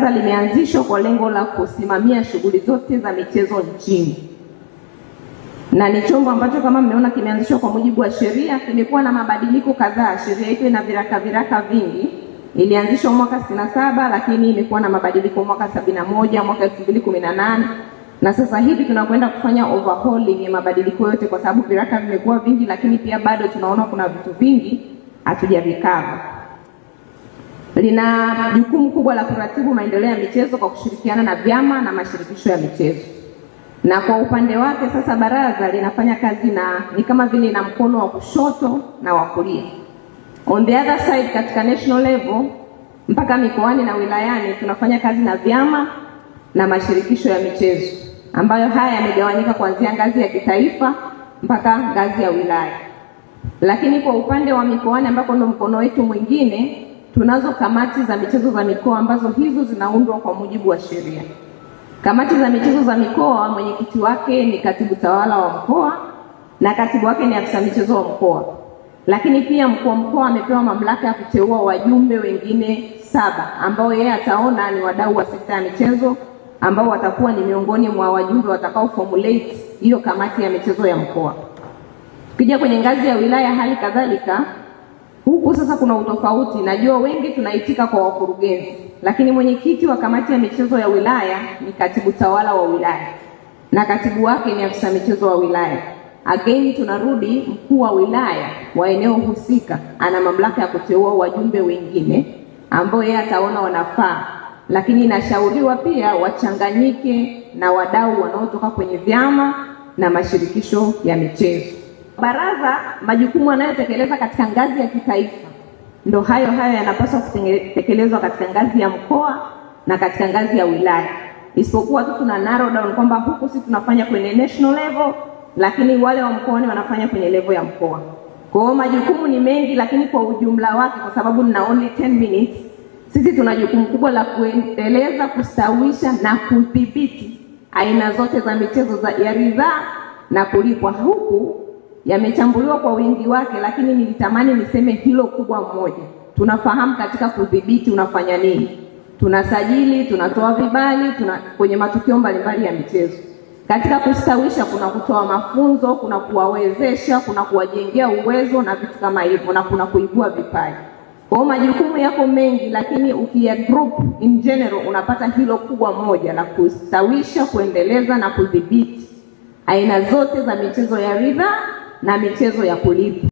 Baraza limeanzishwa kwa lengo la kusimamia shughuli zote za michezo nchini, na ni chombo ambacho kama mmeona kimeanzishwa kwa mujibu wa sheria. Kimekuwa na mabadiliko kadhaa. Sheria yetu ina viraka vingi. Ilianzishwa mwaka 67 lakini imekuwa na mabadiliko mwaka 71, mwaka 2018, na sasa hivi tunakwenda kufanya overhauling ya mabadiliko yote kwa sababu viraka vimekuwa vingi, lakini pia bado tunaona kuna vitu vingi hatujavikava. Lina jukumu kubwa la kuratibu maendeleo ya michezo kwa kushirikiana na vyama na mashirikisho ya michezo. Na kwa upande wake sasa baraza linafanya kazi ni kama vile na mkono wa kushoto na wa kulia. On the other side, katika national level mpaka mikoani na wilayani tunafanya kazi na vyama na mashirikisho ya michezo, ambayo haya yamegawanyika kuanzia ngazi ya kitaifa mpaka ngazi ya wilaya. Lakini kwa upande wa mikoani ambako ndo mkono wetu mwingine, tunazo kamati za michezo za mikoa ambazo hizo zinaundwa kwa mujibu wa sheria. Kamati za michezo za mikoa, mwenyekiti wake ni katibu tawala wa mkoa na katibu wake ni afisa michezo wa mkoa. Lakini pia mkuu wa mkoa amepewa mamlaka ya kuteua wajumbe wengine 7 ambao yeye ataona ni wadau wa sekta ya michezo, ambao watakuwa ni miongoni mwa wajumbe watakao formulate hiyo kamati ya michezo ya mkoa. Tukija kwenye ngazi ya wilaya hali kadhalika, huku sasa kuna utofauti. Najua wengi tunaitika kwa wakurugenzi, lakini mwenyekiti wa kamati ya michezo ya wilaya ni katibu tawala wa wilaya na katibu wake ni afisa michezo wa wilaya. Again tunarudi, mkuu wa wilaya wa eneo husika ana mamlaka ya kuteua wajumbe wengine ambao yeye ataona wanafaa, lakini inashauriwa pia wachanganyike na wadau wanaotoka kwenye vyama na mashirikisho ya michezo. Baraza majukumu yanayotekeleza katika ngazi ya kitaifa ndo hayo yanapaswa kutekelezwa katika ngazi ya mkoa na katika ngazi ya wilaya, isipokuwa tu tuna narrow down kwamba huku sisi tunafanya kwenye national level, lakini wale wa mkoani wanafanya kwenye level ya mkoa. Kwa hiyo majukumu ni mengi, lakini kwa ujumla wake, kwa sababu nina only 10 minutes, sisi tuna jukumu kubwa la kuendeleza, kustawisha na kudhibiti aina zote za michezo ya ridhaa na kulipwa. Huku yamechambuliwa kwa wingi wake, lakini nilitamani niseme hilo kubwa moja. Tunafahamu katika kudhibiti unafanya nini? Tunasajili, tunatoa vibali, kwenye matukio mbalimbali ya michezo. Katika kustawisha kuna kutoa mafunzo, kuna kuwawezesha, kuna kuwajengea uwezo na vitu kama hivyo, na kuna kuibua vipaji. Kwa hiyo majukumu yako mengi, lakini ukia group in general unapata hilo kubwa moja la kustawisha, kuendeleza na kudhibiti aina zote za michezo ya ridhaa na michezo ya kulipa.